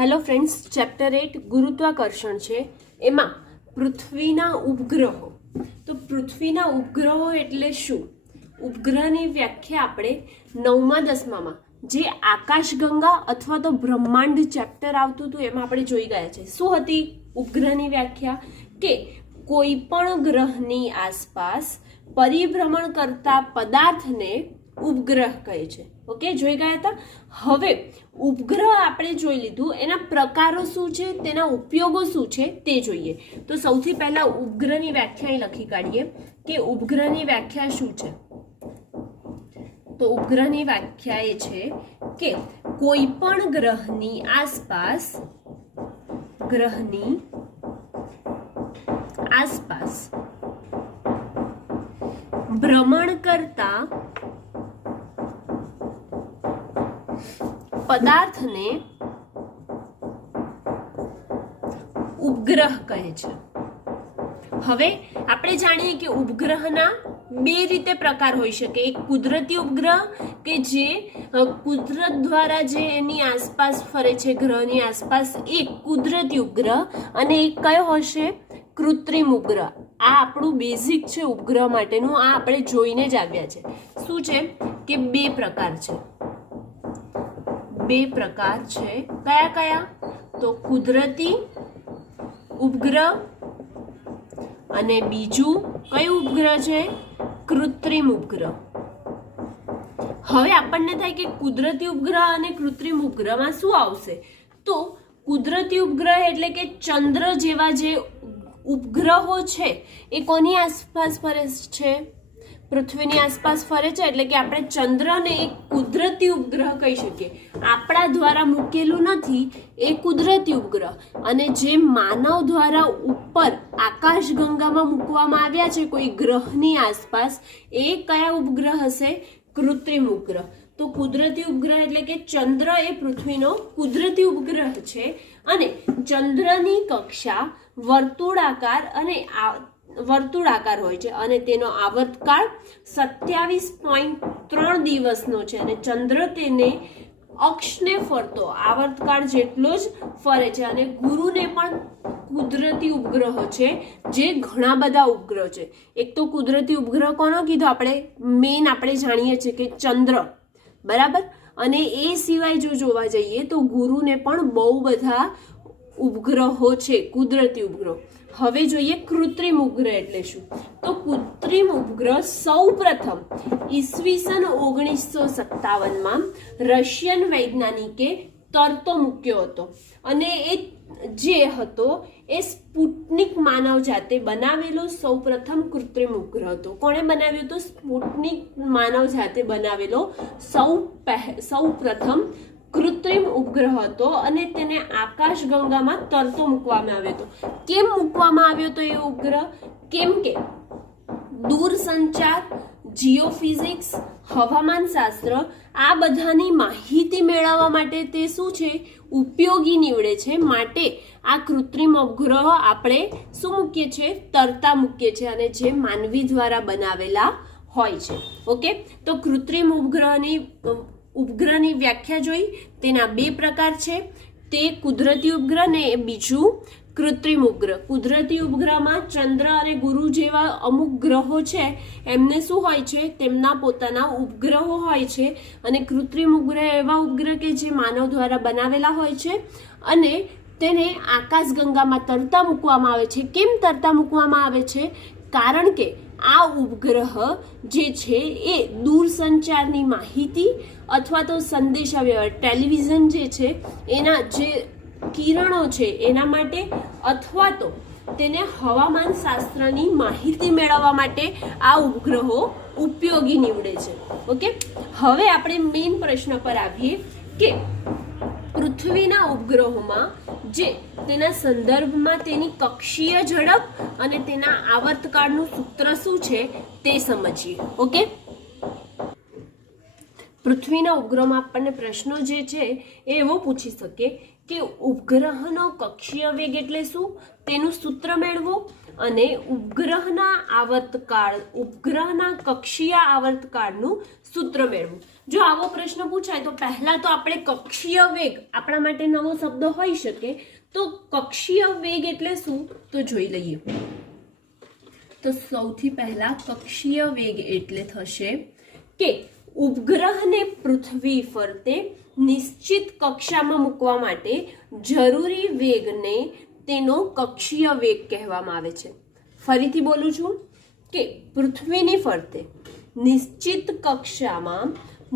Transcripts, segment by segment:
Hello friends, chapter 8 ગુરુત્વાકર્ષણ છે. એમાં પૃથ્વીના ઉપગ્રહો. તો પૃથ્વીના ઉપગ્રહો એટલે શું? ઉપગ્રહની વ્યાખ્યા આપણે 9મા 10મામાં જે આકાશગંગા અથવા તો બ્રહ્માંડ ચેપ્ટર આવતું હતું એમાં આપણે જોઈ ગયા છે. શું હતી ઉપગ્રહની વ્યાખ્યા? કે કોઈ પણ ગ્રહની આસપાસ પરિભ્રમણ કરતા પદાર્થને ઉપગ્રહ કહે છે. ઓકે, જોઈ ગયા હતા. હવે ઉપગ્રહ આપણે જોઈ લીધું, એના પ્રકારો શું છે, તેના ઉપયોગો શું છે તે જોઈએ. તો સૌથી પહેલા ઉપગ્રહની વ્યાખ્યા લખી કાઢીએ કે ઉપગ્રહની વ્યાખ્યા શું છે. તો ઉપગ્રહની વ્યાખ્યા એ છે કે કોઈ પણ ગ્રહની આસપાસ ભ્રમણ કરતા પદાર્થને ઉપગ્રહ કહે છે. હવે આપણે જાણીએ કે ઉપગ્રહના બે રીતે પ્રકાર હોઈ શકે. એક કુદરતી ઉપગ્રહ કે જે કુદરત દ્વારા જે એની આસપાસ ફરે છે, ગ્રહની આસપાસ, એ કુદરતી ઉપગ્રહ. અને એક કયો હશે? કૃત્રિમ ઉપગ્રહ. આ આપણું બેઝિક છે ઉપગ્રહ માટેનું. આ આપણે જોઈને જ આવ્યા છે. શું છે કે બે પ્રકાર છે. કયા કયા? તો કુદરતી ઉપગ્રહ અને બીજું કયું ઉપગ્રહ છે? કૃત્રિમ ઉપગ્રહ. હવે આપણને થાય કે કુદરતી ઉપગ્રહ અને કૃત્રિમ ઉપગ્રહમાં શું આવશે? તો કુદરતી ઉપગ્રહ એટલે કે ચંદ્ર જેવા જે ઉપગ્રહો છે એ કોની આસપાસ ફરે છે? પૃથ્વીની આસપાસ ફરે છે. એટલે કે આપણે ચંદ્રને એક કુદરતી ઉપગ્રહ કહી શકીએ. આપણા દ્વારા મૂકેલું નથી, એ કુદરતી ઉપગ્રહ. અને જે માનવ દ્વારા ઉપર આકાશગંગામાં મૂકવામાં આવ્યા છે કોઈ ગ્રહની આસપાસ, એ કયા ઉપગ્રહ હશે? કૃત્રિમ ઉપગ્રહ. તો કુદરતી ઉપગ્રહ એટલે કે ચંદ્ર એ પૃથ્વીનો કુદરતી ઉપગ્રહ છે. અને ચંદ્રની કક્ષા વર્તુળાકાર હોય છે અને તેનો આવર્તકાળ 27.3 દિવસનો છે. અને ચંદ્ર તેને અક્ષને ફરતો આવર્તકાળ જેટલો જ ફરે છે. અને ગુરુને પણ કુદરતી ઉપગ્રહો છે, જે ઘણા બધા ઉપગ્રહ છે. એક તો કુદરતી ઉપગ્રહ કોનો કીધો આપણે? મેઇન આપણે જાણીએ છીએ કે ચંદ્ર, બરાબર. અને એ સિવાય જો જોવા જઈએ તો ગુરુને પણ બહુ બધા ઉપગ્રહો છે, કુદરતી ઉપગ્રહ. હવે જોઈએ કૃત્રિમ ઉપગ્રહ એટલે શું. તો કૃત્રિમ ઉપગ્રહ સૌ પ્રથમ ઈસવીસન 1957માં રશિયન વૈજ્ઞાનિકે તરતો મૂક્યો હતો. અને એ જે હતો એ સ્પુટનિક માનવ જાતે બનાવેલો સૌ પ્રથમ કૃત્રિમ ઉપગ્રહ હતો. કોણે બનાવ્યો હતો? સ્પુટનિક માનવ જાતે બનાવેલો સૌ પ્રથમ કૃત્રિમ ઉપગ્રહ હતો. અને તેને આકાશગંગામાં તરતો મૂકવામાં આવ્યો હતો. કેમ મૂકવામાં આવ્યો હતો એ ઉપગ્રહ? કેમ કે દૂરસંચાર, જીઓફિઝિક્સ, હવામાનશાસ્ત્ર, આ બધાની માહિતી મેળવવા માટે તે શું છે? ઉપયોગી નીવડે છે. માટે આ કૃત્રિમ ઉપગ્રહ આપણે શું મૂકીએ છીએ? તરતા મૂકીએ છીએ. અને જે માનવી દ્વારા બનાવેલા હોય છે. ઓકે, તો કૃત્રિમ ઉપગ્રહની વ્યાખ્યા જોઈ. તેના બે પ્રકાર છે. તે કુદરતી ઉપગ્રહ ને બીજું કૃત્રિમ ઉપગ્રહ. કુદરતી ઉપગ્રહમાં ચંદ્ર અને ગુરુ જેવા અમુક ગ્રહો છે, એમને શું હોય છે? તેમના પોતાના ઉપગ્રહો હોય છે. અને કૃત્રિમ ઉપગ્રહ એવા ઉપગ્રહ કે જે માનવ દ્વારા બનાવેલા હોય છે અને તેને આકાશગંગામાં તરતા મૂકવામાં આવે છે. કેમ તરતા મૂકવામાં આવે છે? કારણ કે આ ઉપગ્રહ જે છે એ દૂરસંચારની માહિતી અથવા તો સંદેશાવ્યવહાર, ટેલિવિઝન જે છે એના જે કિરણો છે એના માટે, અથવા તો તેને હવામાન શાસ્ત્રની માહિતી મેળવવા માટે આ ઉપગ્રહો ઉપયોગી નીવડે છે. ઓકે, હવે આપણે મેઇન પ્રશ્ન પર આવીએ કે પૃથ્વીના ઉપગ્રહોમાં જે તેના સંદર્ભમાં તેની કક્ષીય ઝડપ અને તેના આવર્તકાળનું સૂત્ર શું છે તે સમજીએ. ઓકે, પૃથ્વીના ઉપગ્રહમાં આપણને પ્રશ્નો જે છે એ એવો પૂછી શકે કે ઉપગ્રહનો કક્ષીય વેગ એટલે શું, તેનું સૂત્ર મેળવો, અને ઉપગ્રહના કક્ષીય આવર્તકાળનું સૂત્ર મેળવવું. જો આવો પ્રશ્ન પૂછાય તો પહેલા તો આપણે કક્ષીય વેગ, આપણા માટે નવો શબ્દ હોઈ શકે, તો કક્ષીય વેગ એટલે શું તો જોઈ લઈએ. તો સૌથી પહેલા કક્ષીય વેગ એટલે થશે કે ઉપગ્રહને પૃથ્વી ફરતે નિશ્ચિત કક્ષામાં મૂકવા માટે જરૂરી વેગને તેનો કક્ષીય વેગ કહેવામાં આવે છે. ફરીથી બોલું છું કે પૃથ્વીની ફરતે નિશ્ચિત કક્ષામાં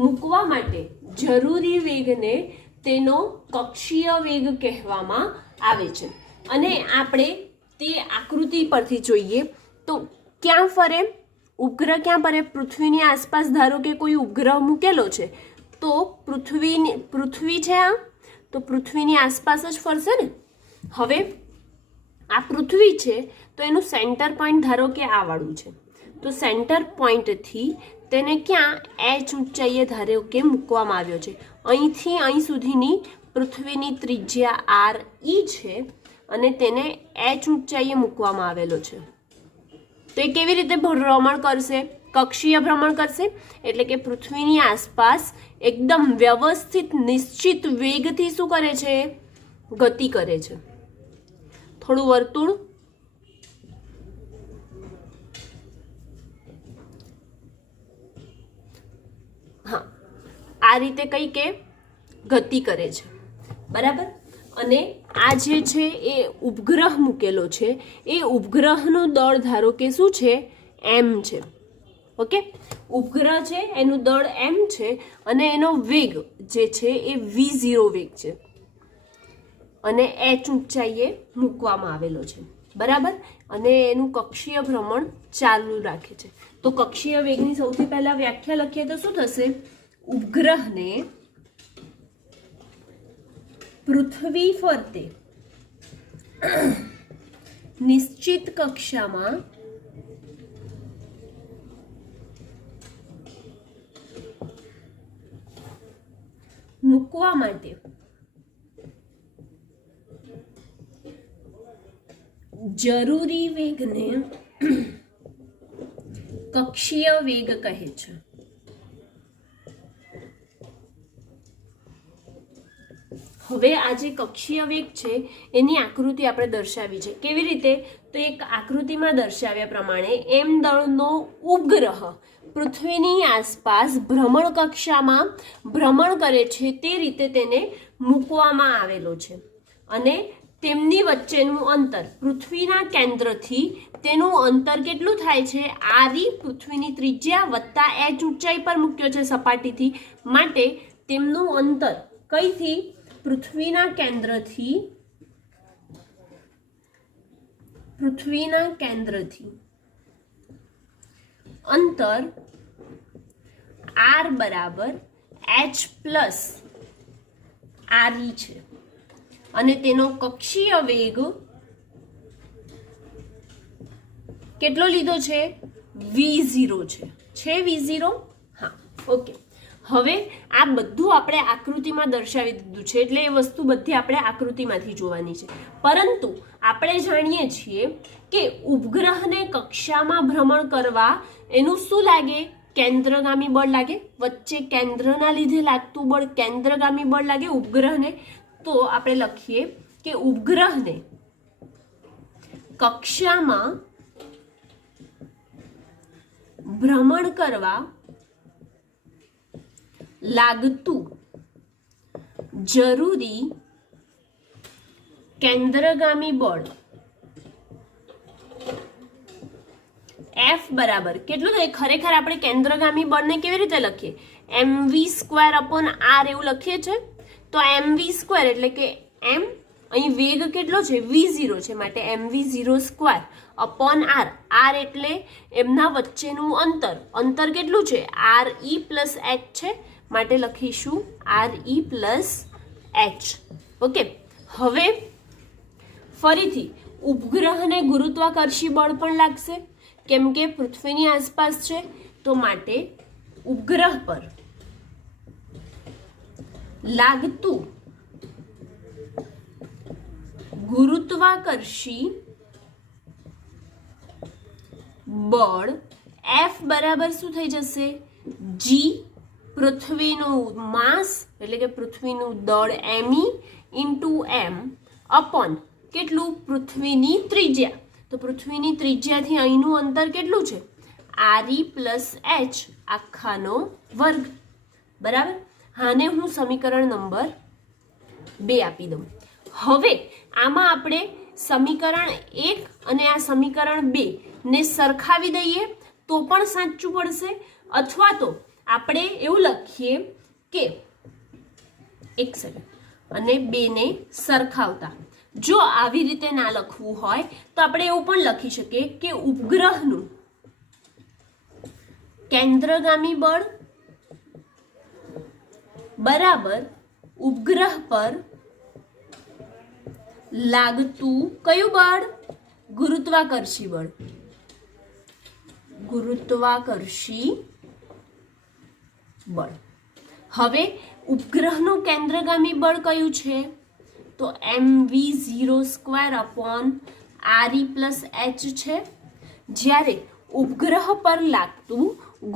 મૂકવા માટે જરૂરી વેગને તેનો કક્ષીય વેગ કહેવામાં આવે છે. અને આપણે તે આકૃતિ પરથી જોઈએ તો ક્યાં ફરે ઉપગ્રહ, ક્યાં ફરે? પૃથ્વીની આસપાસ. ધારો કે કોઈ ઉપગ્રહ મૂકેલો છે તો પૃથ્વી છે આ, તો પૃથ્વીની આસપાસ જ ફરશે ને. હવે આ પૃથ્વી છે તો એનું સેન્ટર પોઈન્ટ ધારો કે આ વાળું છે, તો સેન્ટર પોઈન્ટથી તેને ક્યાં h ઊંચાઈએ ધારો કે મૂકવામાં આવ્યો છે. અહીંથી અહીં સુધીની પૃથ્વીની ત્રિજ્યા r e છે અને તેને h ઊંચાઈએ મૂકવામાં આવેલો છે. તો એ કેવી રીતે ભ્રમણ કરશે? કક્ષીય ભ્રમણ કરશે. એટલે કે પૃથ્વીની આસપાસ એકદમ વ્યવસ્થિત નિશ્ચિત વેગથી શું કરે છે? ગતિ કરે છે. થોડું વર્તુળ, હા, આ રીતે કઈ કે ગતિ કરે છે, બરાબર. અને આ જે છે એ ઉપગ્રહ મૂકેલો છે, એ ઉપગ્રહનું દળ ધારો કે શું છે? m છે. ઓકે, ઉપગ્રહ છે એનું દળ m છે અને એનો વેગ જે છે એ v0 વેગ છે અને h ઊંચાઈએ મૂકવામાં આવેલો છે, બરાબર. અને એનું કક્ષીય ભ્રમણ ચાલુ રાખે છે. તો કક્ષીય વેગની સૌથી પહેલા વ્યાખ્યા લખીએ તો શું થશે? ઉપગ્રહને પૃથ્વી ફરતે નિશ્ચિત કક્ષામાં મૂકવા માટે જરૂરી વેગને કક્ષીય વેગ કહે છે. હવે આ જે કક્ષીય વેગ છે એની આકૃતિ આપણે દર્શાવી છે. કેવી રીતે? તો એક આકૃતિમાં દર્શાવ્યા પ્રમાણે m દળનો ઉપગ્રહ પૃથ્વીની આસપાસ ભ્રમણ કક્ષામાં ભ્રમણ કરે છે તે રીતે તેને મૂકવામાં આવેલો છે. અને તેમની વચ્ચેનું અંતર પૃથ્વીના કેન્દ્રથી તેનું અંતર કેટલું થાય છે? r પૃથ્વીની ત્રિજ્યા વત્તા h ઊંચાઈ પર મૂક્યો છે સપાટીથી, માટે તેમનું અંતર કઈથી? પૃથ્વીના કેન્દ્રથી અંતર r બરાબર h પ્લસ re છે અને તેનો કક્ષીય વેગ કેટલો લીધો છે? v0 છે v0. હા, ઓકે. હવે આ બધું આપણે આકૃતિમાં દર્શાવી દીધું છે, એટલે એ વસ્તુ બધી આપણે આકૃતિમાંથી જોવાની છે. પરંતુ આપણે જાણીએ છીએ કે ઉપગ્રહને કક્ષામાં ભ્રમણ કરવા એનું શું લાગે? કેન્દ્રગામી બળ લાગે. વચ્ચે કેન્દ્રના લીધે લાગતું બળ કેન્દ્રગામી બળ લાગે ઉપગ્રહને. તો આપણે લખીએ કે ઉપગ્રહને કક્ષામાં ભ્રમણ કરવા લાગતું જરૂરી કેન્દ્રગામી બળ F બરાબર કેટલું થાય? ખરેખર આપણે કેન્દ્રગામી બળને કેવી રીતે લખીએ? mv² / r એવું લખીએ છીએ. તો mv² એટલે કે m, અહીં વેગ કેટલો છે? v0 છે, માટે mv02 / r. r એટલે એમના વચ્ચેનું અંતર કેટલું છે? re પ્લસ h છે, માટે લખીશું re પ્લસ h. ઓકે. હવે ફરીથી ઉપગ્રહને ગુરુત્વાકર્ષી બળ પણ લાગશે, કેમ કે પૃથ્વીની આસપાસ છે, તો માટે ઉપગ્રહ પર લાગતું ગુરુત્વાકર્ષી બળ F બરાબર શું થઈ જશે? G પૃથ્વીનું માસ એટલે કે પૃથ્વીનું દળ me ઇન્ટુ m અપોન કેટલું? પૃથ્વીની ત્રિજ્યા. તો પૃથ્વીની ત્રિજ્યાથી અહીંનું અંતર કેટલું છે? RE પ્લસ H આખાનો વર્ગ. બરાબર. આને હું સમીકરણ નંબર 2 આપી દઉં. હવે આમાં આપણે સમીકરણ 1 અને આ સમીકરણ 2 ને સરખાવી દઈએ તો પણ સાચું પડશે, અથવા તો આપણે એવું લખીએ કે 1 સેકન્ડ અને 2 ને સરખાવતા. જો આવી રીતે ના લખવું હોય તો આપણે એવું પણ લખી શકીએ કે ઉપગ્રહનું કેન્દ્રગામી બળ બરાબર ઉપગ્રહ પર લાગતું કયું બળ? ગુરુત્વાકર્ષી બળ. ગુરુત્વાકર્ષી બળ. હવે ઉપગ્રહનું કેન્દ્રગામી બળ કયું છે? તો mv0² upon RE plus H છે. જ્યારે ઉપગ્રહ પર લાગતું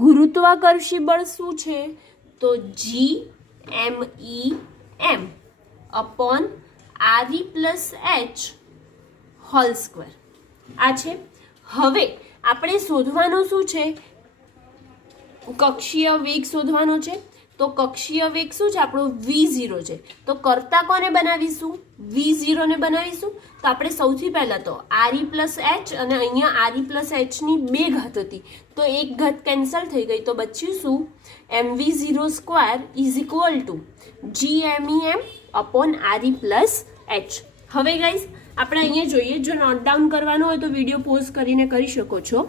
ગુરુત્વાકર્ષી બળ શું છે? તો GMEM upon RE plus H whole square. આ છે. હવે આપણે શોધવાનું શું છે? કક્ષીય વેગ શોધવાનો છે. તો કક્ષીય વેગ શું છે? આપણો v0 છે. તો કરતા કોને બનાવીશું? v0 ને બનાવીશું. તો આપણે સૌથી પહેલા તો RE પ્લસ H અને અહીંયા RE પ્લસ H ની 2 ઘાત હતી, તો એક ઘાત કેન્સલ થઈ ગઈ. તો બચ્યું શું? mv0² is equal two GMEM upon RE plus H. હવે ગાઈઝ આપણે અહીંયા જોઈએ, જો નોટ ડાઉન કરવાનો હોય તો વિડીયો પોઝ કરીને કરી શકો છો.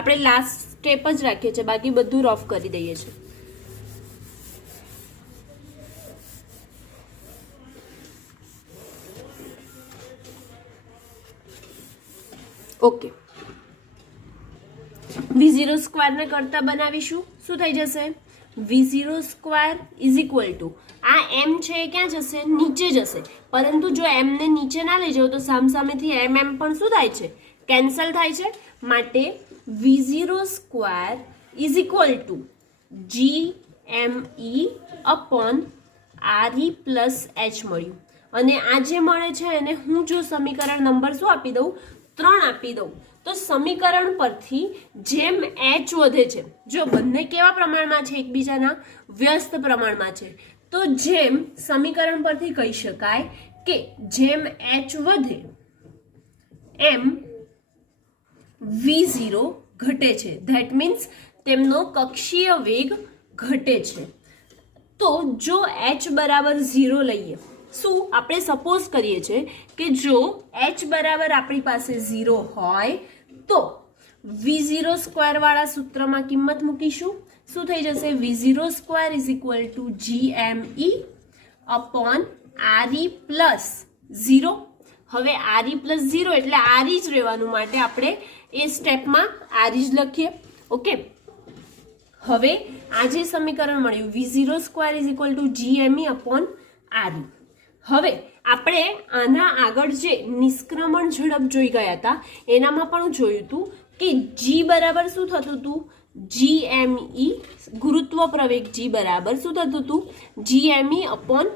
આપણે લાસ્ટ સ્ટેપ જ રાખીએ છીએ, બાકી બધું રફ કરી દઈએ છીએ. ઓકે, v0² ને કરતા બનાવીશું. શું થઈ જશે? v0² ઇઝ ઇક્વલ ટુ આ m છે એ ક્યાં જશે? નીચે જશે. પરંતુ જો m ને નીચે ના લઈ જાઓ તો સામસામેથી m પણ શું થાય છે? કેન્સલ થાય છે. માટે v0² is equal two GME upon RE plus H મળ્યું. અને આ જે મળે છે એને હું જો સમીકરણ નંબર શું આપી દઉં? 3 આપી દઉં. તો સમીકરણ પરથી જેમ H વધે છે, જો બંને કેવા પ્રમાણમાં છે? એકબીજાના વ્યસ્ત પ્રમાણમાં છે. તો જેમ સમીકરણ પરથી કહી શકાય કે જેમ H વધે એમ v0 ઘટે છે. ધેટ મીન્સ તેમનો કક્ષીય વેગ ઘટે છે. તો જો h બરાબર 0 લઈએ, શું આપણે સપોઝ કરીએ છીએ કે જો h બરાબર આપણી પાસે 0 હોય તો v0² વાળા સૂત્રમાં કિંમત મૂકીશું. શું થઈ જશે? v0² is equal two GME upon RE plus 0. હવે RE પ્લસ 0 એટલે RE જ રહેવાનું, માટે આપણે એ સ્ટેપમાં RE જ લખીએ. ઓકે, હવે આ જે સમીકરણ મળ્યું v0² is equal two GME upon RE. હવે આપણે આના આગળ જે નિષ્ક્રમણ ઝડપ જોઈ ગયા હતા એનામાં પણ જોયું હતું કે g બરાબર શું થતું હતું? GME ગુરુત્વ પ્રવેગ g બરાબર શું થતું હતું? GME અપોન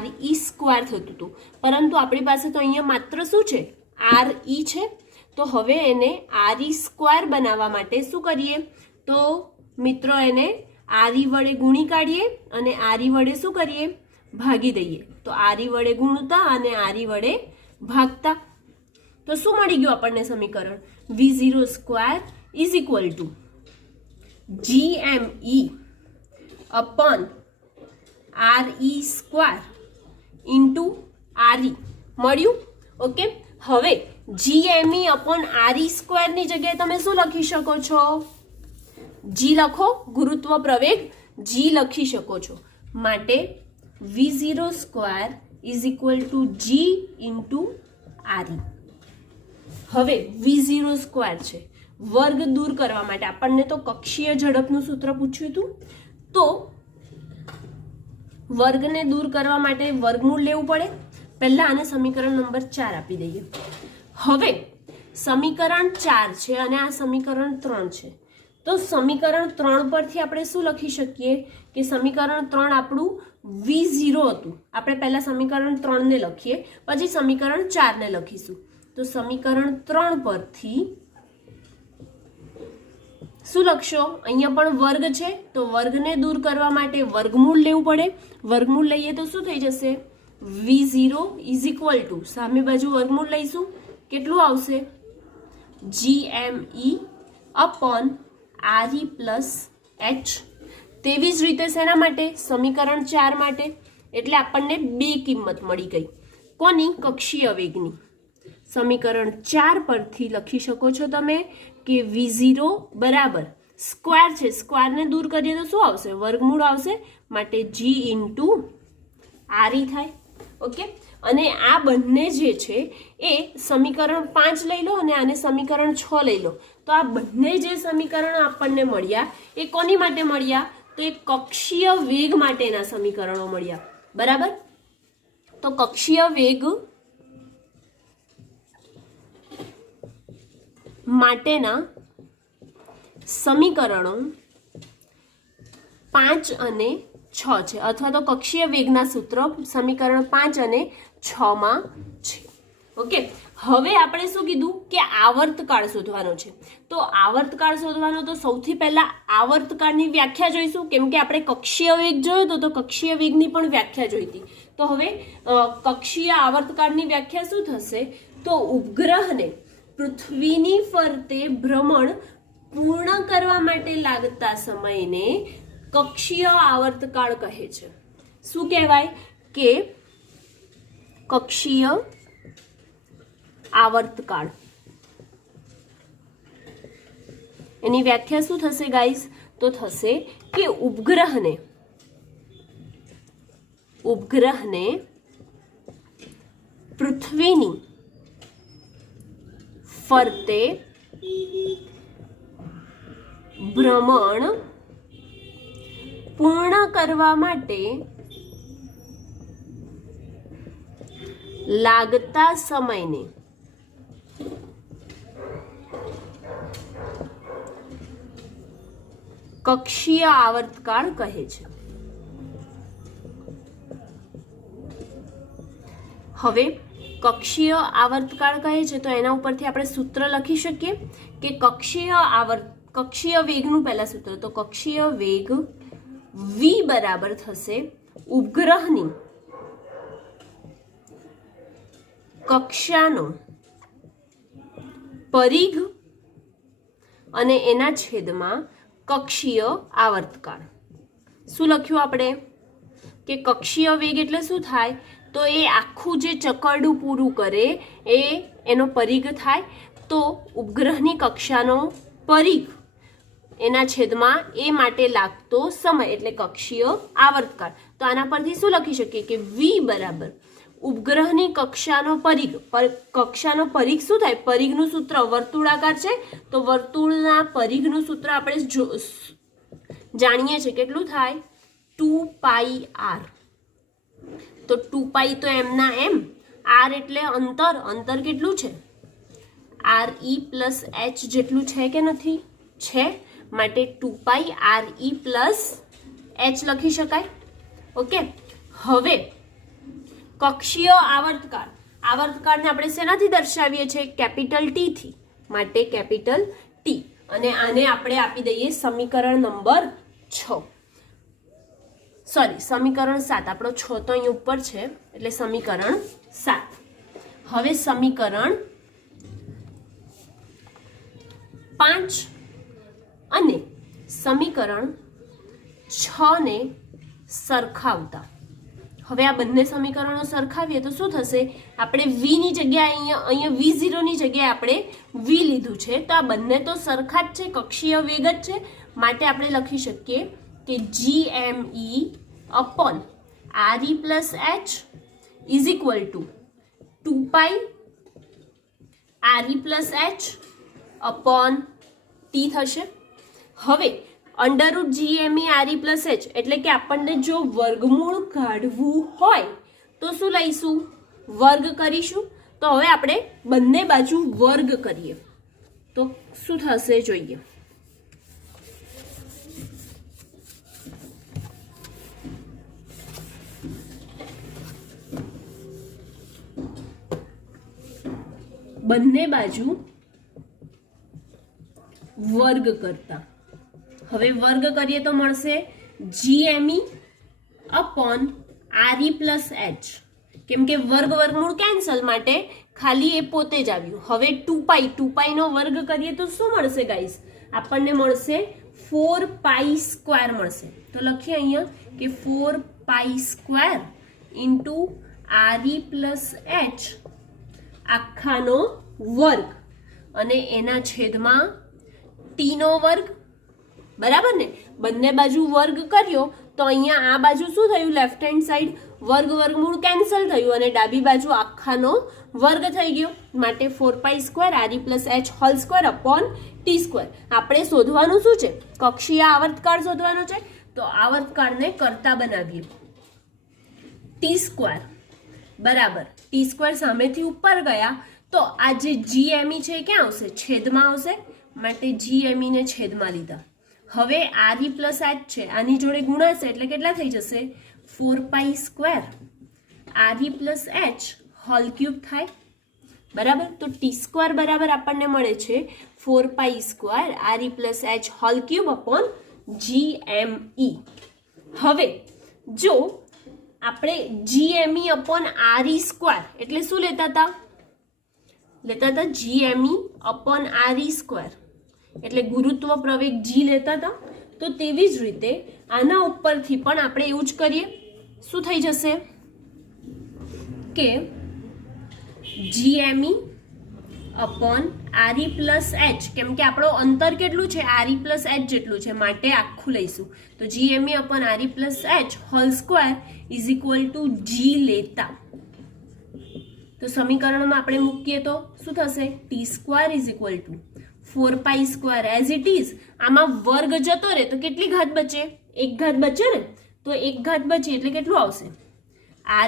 RE સ્ક્વેર થતું હતું. પરંતુ આપણી પાસે તો અહીંયા માત્ર શું છે? RE છે. તો હવે એને RE સ્ક્વેર બનાવવા માટે શું કરીએ? તો મિત્રો એને RE વડે ગુણી કાઢીએ અને RE વડે શું કરીએ? ભાગી દઈએ. તો RE વડે ગુણતા અને RE વડે ભાગતા. તો શું મળી ગયું આપણને સમીકરણ? v0² is equal two GME upon RE square into RE મળ્યું. ઓકે, હવે GME અપોન RE સ્ક્વેર ની જગ્યાએ તમે શું લખી શકો છો? g લખો, ગુરુત્વ પ્રવેગ g લખી શકો છો. માટે v0² is equal two g into RE. હવે v0 સ્ક્વેર છે, વર્ગ દૂર કરવા માટે આપણને તો કક્ષીય ઝડપનું સૂત્ર પૂછ્યું હતું, તો વર્ગને દૂર કરવા માટે વર્ગમૂળ લેવું પડે. પહેલા આને સમીકરણ નંબર 4 આપી દઈએ. હવે સમીકરણ 4 છે અને આ સમીકરણ 3 છે, તો સમીકરણ 3 પરથી આપણે શું લખી શકીએ કે સમીકરણ 3 આપણું v0 હતું. આપણે પહેલા સમીકરણ 3 ને લખીએ, પછી સમીકરણ 4 ને લખીશું. તો સમીકરણ 3 પરથી શું લખશો? અહીંયા પણ વર્ગ છે, તો વર્ગને દૂર કરવા માટે વર્ગમૂળ લેવું પડે. વર્ગમૂળ લઈએ તો શું થઈ જશે? v0 ઇઝ ઇક્વલ ટુ, સામે બાજુ વર્ગમૂળ લઈશું, કેટલું આવશે? gme upon re plus h. તેવી જ રીતે શેના માટે? સમીકરણ 4 માટે. એટલે આપણને બે કિંમત મળી ગઈ. કોની? કક્ષીય વેગની. સમીકરણ 4 પરથી લખી શકો છો તમે કે v0 બરાબર સ્ક્વેર છે, સ્ક્વેરને દૂર કરીએ તો શું આવશે? વર્ગમૂળ આવશે, માટે g ઇન્ટુ re થાય. ઓકે, અને આ બંને જે છે એ સમીકરણ 5 લઈ લો અને આને સમીકરણ 6 લઈ લો, તો આ બંને જે સમીકરણ આપણને મળ્યા એ કોની માટે મળ્યા? તો એ કક્ષીય વેગ માટેના સમીકરણો મળ્યા. બરાબર? તો કક્ષીય વેગ માટેના સમીકરણો 5 અને 6 છે, અથવા તો કક્ષીય વેગના સૂત્ર સમીકરણ 5 અને 6 માં છે. ઓકે, હવે આપણે શું કીધું કે આવર્તકાળ શોધવાનો છે. તો આવર્તકાળ શોધવાનો, તો સૌથી પહેલા આવર્તકાળની વ્યાખ્યા જોઈશું, કેમ કે આપણે કક્ષીય વેગ જોયો તો કક્ષીય વેગની પણ વ્યાખ્યા જોઈતી. તો હવે કક્ષીય આવર્તકાળની વ્યાખ્યા શું થશે? તો ઉપગ્રહને પૃથ્વીની ફરતે ભ્રમણ પૂર્ણ કરવા માટે લાગતા સમયને કક્ષીય આવર્તકાળ કહે છે. શું કહેવાય? કે કક્ષીય આવર્તકાળ. એની વ્યાખ્યા શું થશે ગાઈઝ? તો થશે કે ઉપગ્રહને પૃથ્વીની ફરતે ભ્રમણ પૂર્ણ કરવા માટે લાગતા સમયને કક્ષીય આવર્તકાળ કહે છે. હવે કક્ષીય આવર્તકાળ કહે છે તો એના ઉપરથી આપણે સૂત્ર લખી શકીએ કે કક્ષીય વેગનું પહેલા સૂત્ર. તો કક્ષીય વેગ v બરાબર થશે ઉપગ્રહની કક્ષાનો પરિઘ અને એના છેદમાં કક્ષીય આવર્તકાળ. શું લખ્યું આપણે? કે કક્ષીય વેગ એટલે શું થાય? તો એ આખું જે ચકરડું પૂરું કરે એ એનો પરિઘ થાય. તો ઉપગ્રહની કક્ષાનો પરિઘ એના છેદમાં એ માટે લાગતો સમય એટલે કક્ષીય આવર્તકાળ. તો આના પરથી શું લખી શકીએ કે v બરાબર ઉપગ્રહની કક્ષાનો પરિઘ. કક્ષાનો પરિઘ શું થાય? પરિઘનું સૂત્ર વર્તુળાકાર છે, તો વર્તુળના પરિઘનું સૂત્ર આપણે જાણીએ છીએ. કેટલું થાય? 2πr. તો 2π તો એમના એમ, r એટલે અંતર. અંતર કેટલું છે? re પ્લસ h જેટલું છે કે નથી? છે, માટે 2π re પ્લસ h લખી શકાય. ઓકે, હવે કક્ષીય આવર્તકાળ. આવર્તકાળને આપણે શેનાથી દર્શાવીએ છીએ? કેપિટલ T થી, માટે કેપિટલ T. અને આને આપણે આપી દઈએ સમીકરણ નંબર 6. સોરી, સમીકરણ 7. આપણો 6 તો અહીં ઉપર છે, એટલે સમીકરણ 7. હવે સમીકરણ 5 અને સમીકરણ 6 ને સરખાવતા. હવે આ બંને સમીકરણો સરખાવીએ તો શું થશે? આપણે v ની જગ્યાએ અહીંયા v0 ની જગ્યાએ આપણે v લીધું છે, તો આ બંને તો સરખા જ છે, કક્ષીય વેગ જ છે, માટે આપણે લખી શકીએ કે gme upon re plus h is equal to 2π RE plus H upon T થશે. હવે under root GME RE plus H એટલે કે આપણને જો વર્ગમૂળ કાઢવું હોય તો શું લઈશું? વર્ગ કરીશું. તો હવે આપણે બંને બાજુ વર્ગ કરીએ તો શું થશે જોઈએ. બંને બાજુ વર્ગ કરતા હવે વર્ગ કરીએ તો મળશે GME upon RE plus H. કેમ કે વર્ગ વર્ગમૂળ કેન્સલ માટે ખાલી એ પોતે જ આવ્યું. હવે 2 નો વર્ગ કરીએ તો શું મળશે ગાઈસ? આપણને મળશે 4 સ્ક્વેર મળશે. તો લખીએ અહીંયા કે 4 square into RE plus H આખાનો વર્ગ અને એના છેદમાં ટી નો વર્ગ. બરાબર ને? બંને બાજુ વર્ગ કર્યો તો અહીંયા આ બાજુ શું થયું? લેફ્ટ હેન્ડ સાઈડ વર્ગ વર્ગમૂળ કેન્સલ થયું અને ડાબી બાજુ આખાનો વર્ગ થઈ ગયો. માટે 4 square RE plus H whole square upon T square. આપણે શોધવાનું શું છે? કક્ષીય આવર્તકાળ શોધવાનો છે. તો આવર્તકાળને કરતા બનાવીએ. ટી સ્ક્વેર બરાબર ટી સ્ક્વેર સામેથી ઉપર ગયા તો આ જે GME છે ક્યાં આવશે? છેદમાં આવશે. માટે GME ને છેદમાં લીધા. હવે RE પ્લસ એચ છે આની જોડે ગુણાશે એટલે કેટલા થઈ જશે? 4 square RE plus H whole cube થાય. બરાબર. તો ટી સ્ક્વેર બરાબર આપણને મળે છે 4 square RE plus H whole cube upon GME. હવે જો આપણે GME અપોન RE સ્ક્વેર એટલે શું લેતા હતા? GME અપોન RE સ્ક્વેર એટલે ગુરુત્વ પ્રવેગ G લેતા હતા. તો તેવી જ રીતે આના ઉપરથી પણ આપણે એવું જ કરીએ. શું થઈ જશે કે GME upon RE plus H. કેમ કે આપણો અંતર કેટલું છે? RE પ્લસ એચ જેટલું છે માટે આખું લઈશું. તો GME upon RE plus H whole square is equal two G લેતા. તો સમીકરણમાં આપણે મૂકીએ તો શું થશે? T square is equal two 4 square as it is. આમાં વર્ગ જતો રહે તો કેટલી ઘાત બચે? એક ઘાત બચે ને. તો એક ઘાત બચી એટલે કેટલું આવશે?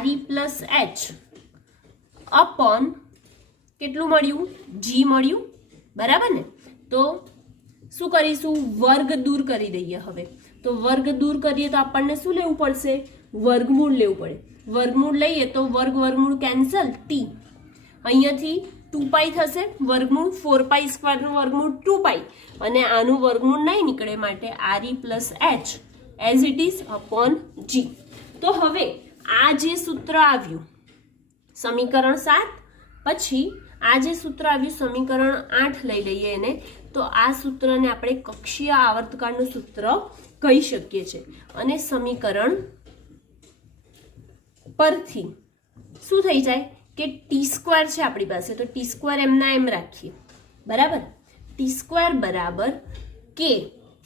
RE પ્લસ એચ અપોન કેટલું મળ્યું? G મળ્યું. બરાબર ને? તો શું કરીશું? વર્ગ દૂર કરી દઈએ. હવે તો વર્ગ દૂર કરીએ તો આપણને શું લેવું પડશે? વર્ગમૂળ લેવું પડે. વર્ગમૂળ લઈએ તો વર્ગ વર્ગમૂળ કેન્સલ ટી. અહીંયાથી 2 થશે. વર્ગમૂળ 4 સ્ક્વેરનું વર્ગમૂળ 2 અને આનું વર્ગમૂળ નહીં નીકળે માટે RE plus H as it is upon G. તો હવે આ જે સૂત્ર આવ્યું સમીકરણ 7 પછી આ જે સૂત્ર આવ્યું સમીકરણ 8 લઈ લઈએ એને. તો આ સૂત્રને આપણે કક્ષીય આવર્તકાળનું સૂત્ર કહી શકીએ છીએ. અને સમીકરણ પરથી શું થઈ જાય કે ટી સ્ક્વેર છે આપણી પાસે તો ટી સ્ક્વેર એમના એમ રાખીએ. બરાબર. ટી સ્ક્વેર બરાબર કે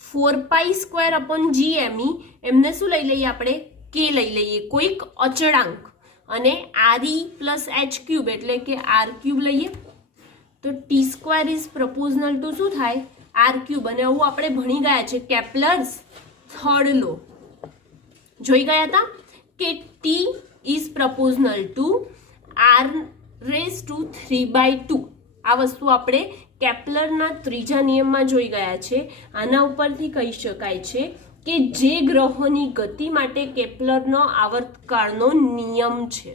4 સ્ક્વેર અપોન GME એમને શું લઈ લઈએ આપણે? કે લઈ લઈએ કોઈક અચળાંક અને RE પ્લસ એચ ક્યુબ એટલે કે R ક્યુબ લઈએ. તો ટી સ્ક્વેર ઇઝ પ્રપોઝનલ ટુ શું થાય? R cube. અને આવું આપણે ભણી ગયા છે કેપ્લર્સ થર્ડ લો. જોઈ ગયા હતા કે ટી ઇઝ પ્રપોઝનલ ટુ R⁻². આ વસ્તુ આપણે કેપ્લરના ત્રીજા નિયમમાં જોઈ ગયા છે. આના ઉપરથી કહી શકાય છે કે જે ગ્રહોની ગતિ માટે કેપ્લરનો આવર્તકાળનો નિયમ છે.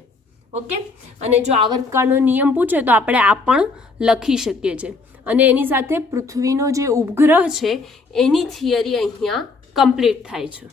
ઓકે. અને જો આવર્તકાળનો નિયમ પૂછે તો આપણે આ પણ લખી શકીએ છીએ. અને એની સાથે પૃથ્વીનો જે ઉપગ્રહ છે એની થિયરી અહીંયા કમ્પ્લીટ થાય છે.